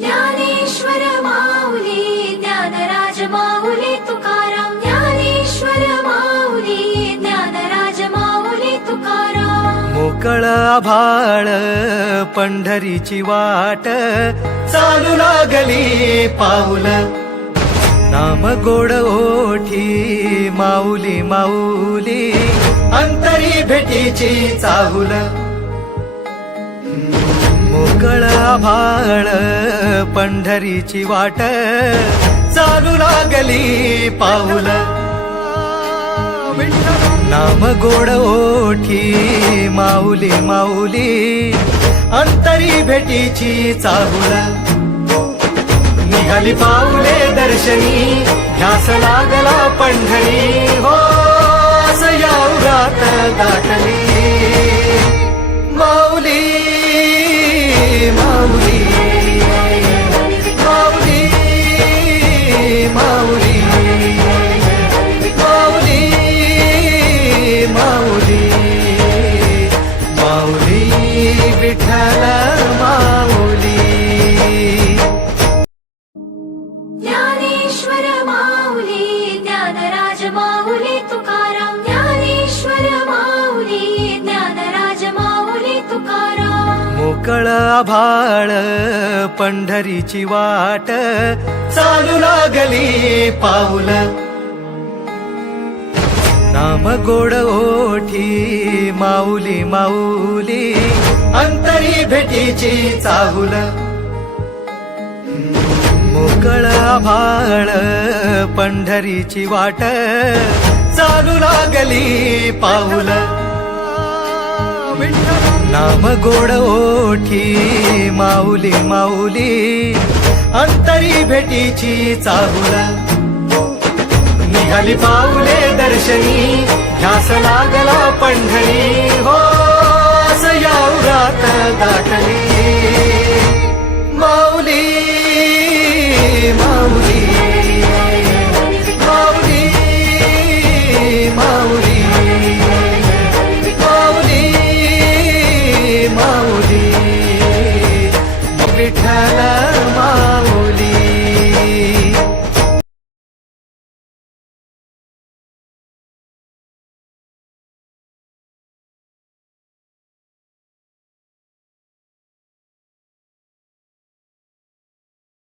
ज्ञानेश्वर माऊली ज्ञानराज माऊली तुकाराम ज्ञानेश्वर माऊली ज्ञानराज माऊली तुकाराम मोकळ आभाळ पंढरीची वाट चालू लागली पाऊल नाम गोड ओठी माऊली माऊली अंतरी भेटीची चाहुल मोकळ आभाळ पंढरीची वाट चालू लागली पाऊल नाम गोड ओठी माऊली माऊली अंतरी भेटीची चाहुल निघाली पाऊले दर्शनी ध्यास लागला पंढरी हो सयावरात गाठली माऊली माऊली माऊली माऊली माऊली माऊली माऊली विठ्ठल माऊली ज्ञानेश्वर माऊली ज्ञानराज माऊली तुकाराम ज्ञानेश्वर माऊली ज्ञानराज माऊली तुकाराम मोकळ आभाळ पंढरीची वाट चालू लागली पाऊल नाम गोड ओठी माऊली माऊली अंतरी भेटीची चाहुल मोकळ आभाळ पंढरीची वाट चालू लागली पाऊल नाम गोड ओठी माऊली माऊली अंतरी भेटीची चाहुल निघाली पाऊले दर्शनी ध्यास लागला पंढरी हो सयावरात गाठली